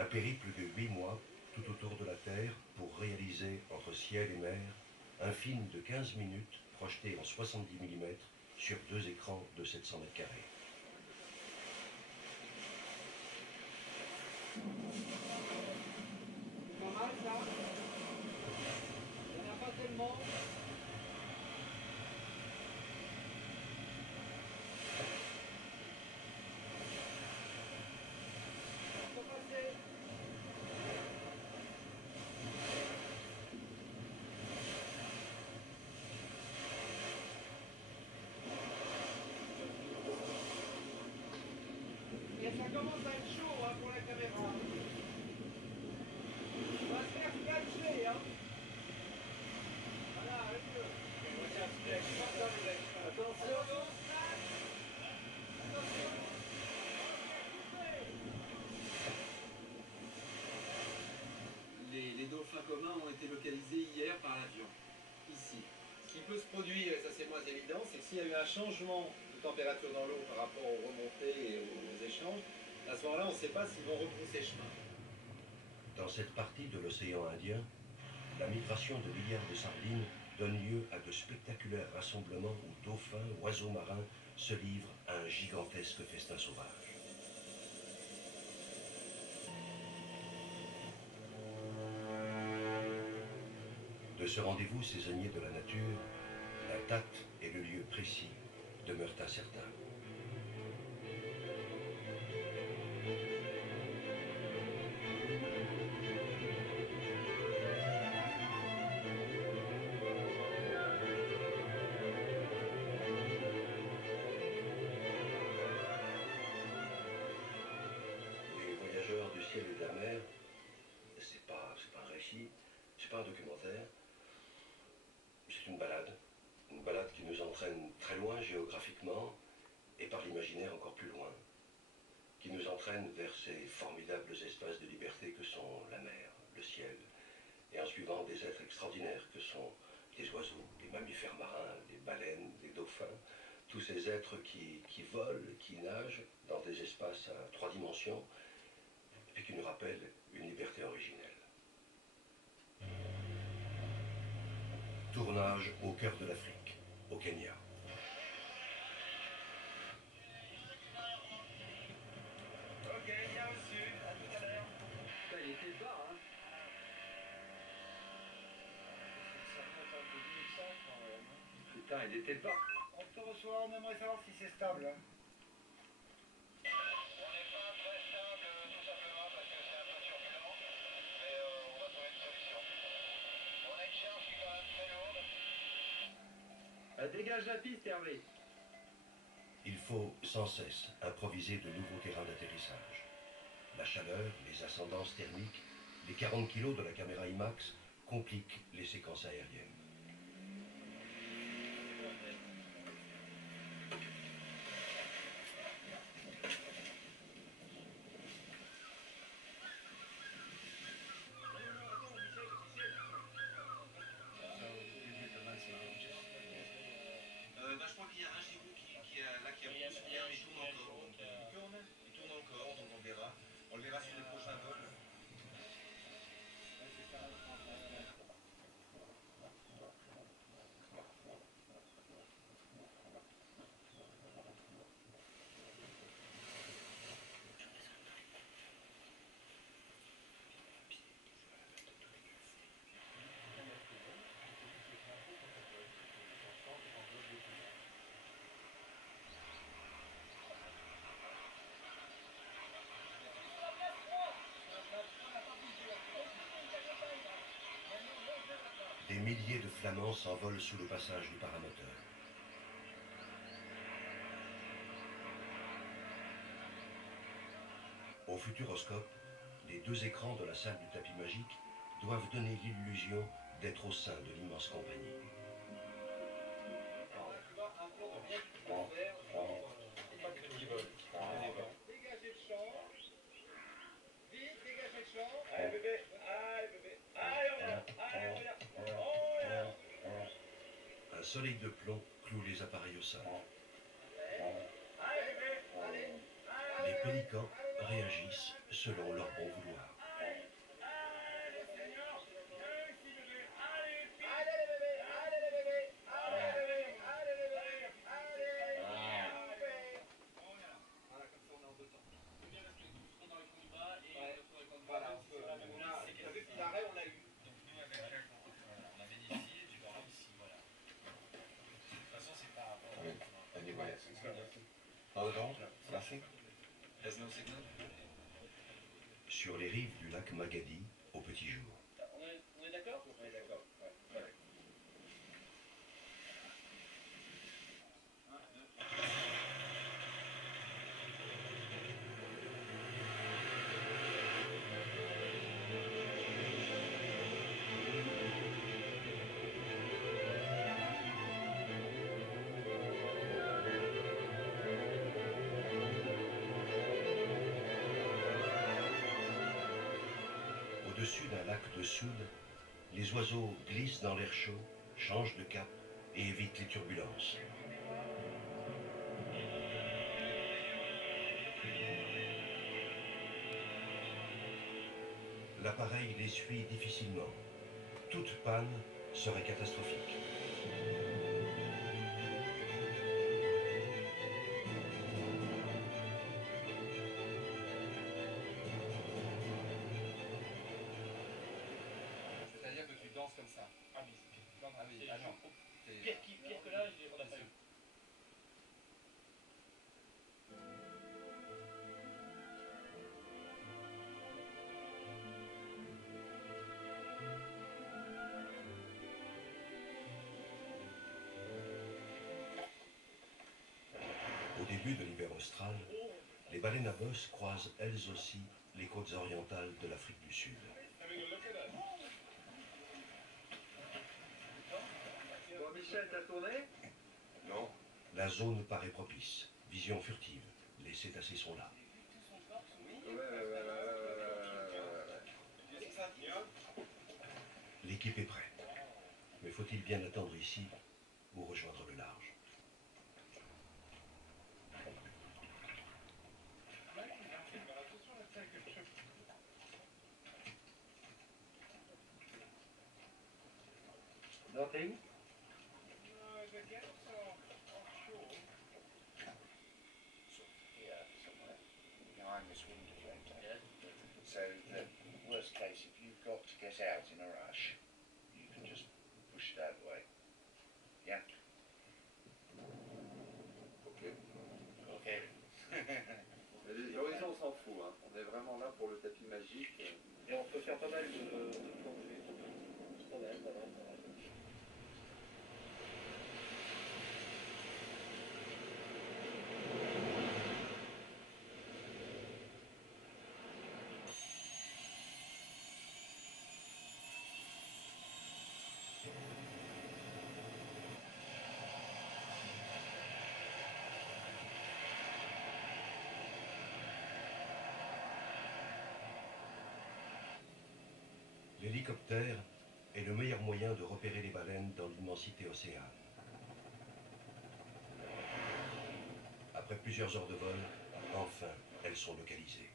Un périple de 8 mois tout autour de la Terre pour réaliser entre ciel et mer un film de 15 minutes projeté en 70 mm sur 2 écrans de 700 mètres carrés. C'est pas mal ça. Il n'y en a pas tellement. Faut passer. Et ça commence à être chaud hein, pour la caméra. On va se faire scratcher hein. Voilà, arrête-le. Attention. Les dauphins communs ont été localisés hier par l'avion, ici. Ce qui peut se produire, et ça c'est moins évident, c'est que s'il y a eu un changement de température dans l'eau par rapport aux remontées et aux échanges, à ce moment-là on ne sait pas s'ils vont retrousser chemin. Dans cette partie de l'océan Indien, la migration de milliards de sardines donne lieu à de spectaculaires rassemblements où dauphins, oiseaux marins se livrent à un gigantesque festin sauvage. De ce rendez-vous saisonnier de la nature, la date et le lieu précis demeurent incertains. Les voyageurs du ciel et de la mer, c'est pas un récit, c'est pas un documentaire, c'est une balade qui nous entraîne très loin géographiquement et par l'imaginaire encore plus loin, qui nous entraîne vers ces formidables espaces de liberté que sont la mer, le ciel, et en suivant des êtres extraordinaires que sont les oiseaux, les mammifères marins, les baleines, les dauphins, tous ces êtres qui volent, qui nagent dans des espaces à 3 dimensions et qui nous rappellent une liberté originelle. Tournage au cœur de l'Afrique, au Kenya. Ok, bien reçu. À tout à l'heure. Putain, il était bas, hein. Ça remonte un peu mieux que ça quand même. Putain, il était bas. On te reçoit, on aimerait savoir si c'est stable. Hein. On n'est pas très stable tout simplement parce que c'est un peu turbulent, mais on va trouver une solution. On a une charge qui est quand même très lourde. Dégage la piste, Hervé. Il faut sans cesse improviser de nouveaux terrains d'atterrissage. La chaleur, les ascendances thermiques, les 40 kilos de la caméra IMAX compliquent les séquences aériennes. Je crois qu'il y a un gigot qui a bien, il tourne encore. Il tourne encore, donc on verra. On le verra sur les prochains vols. Des milliers de flamants s'envolent sous le passage du paramoteur. Au futuroscope, les 2 écrans de la salle du tapis magique doivent donner l'illusion d'être au sein de l'immense compagnie. Dégagez le champ. Vite, dégagez le champ. Allez bébé, allez bébé. Allez, on est là. Allez, on est là. On est là. Un soleil de plomb cloue les appareils au sol. Allez bébé, allez. Les pélicans réagissent selon leur bon vouloir. Allez, Seigneur, ici, bébé. Allez, les bébés, allez, les bébés, allez, les bébés, allez, les bébés, allez. Voilà, comme ça on est en deux temps. C'est bien parce que tout dans les coins du bas et Ouais. dans les coins du Voilà, bas, on c'est peut. la même Là, c'est vous avez plus d'arrêt, on l'a eu. Donc nous avec voilà, on avait ici et tu l'auras ici, voilà. De toute façon c'est pas Anyway, hold on, nothing. There's no signal. Sur les rives du lac Magadi, au petit jour. On est d'accord? On est d'accord. Ouais. Voilà. Au-dessus d'un lac de soude, les oiseaux glissent dans l'air chaud, changent de cap et évitent les turbulences. L'appareil les suit difficilement. Toute panne serait catastrophique. C'est-à-dire que tu danses comme ça. Ah oui, Non, ah oui, c'est ah non. pire que là, on n'a pas eu. Au début de l'hiver austral, les baleines à bosse croisent elles aussi les côtes orientales de l'Afrique du Sud. Bon, Michel, t'as tourné? Non. La zone paraît propice. Vision furtive. Les cétacés sont là. L'équipe est prête. Mais faut-il bien attendre ici ou rejoindre le large? Nothing? Here, somewhere, behind this wind deflector. So the worst case, if you've got to get out in a rush, you can just push it out of the way. Yeah? Ok. Okay. L'horizon, on s'en fout, hein. On est vraiment là pour le tapis magique. Et on peut faire pas mal de plongées. Pas mal, pas mal, pas mal. L'hélicoptère est le meilleur moyen de repérer les baleines dans l'immensité océane. Après plusieurs heures de vol, enfin, elles sont localisées.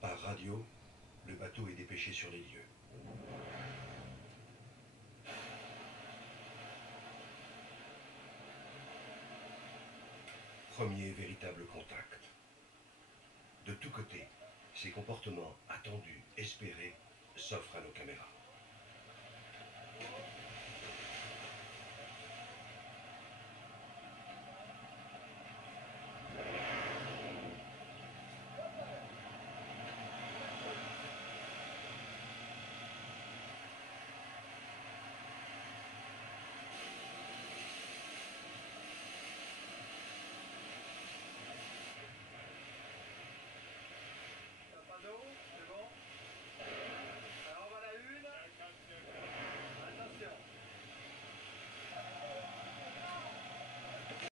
Par radio, le bateau est dépêché sur les lieux. Premier véritable contact. De tous côtés, ces comportements attendus, espérés, s'offrent à nos caméras.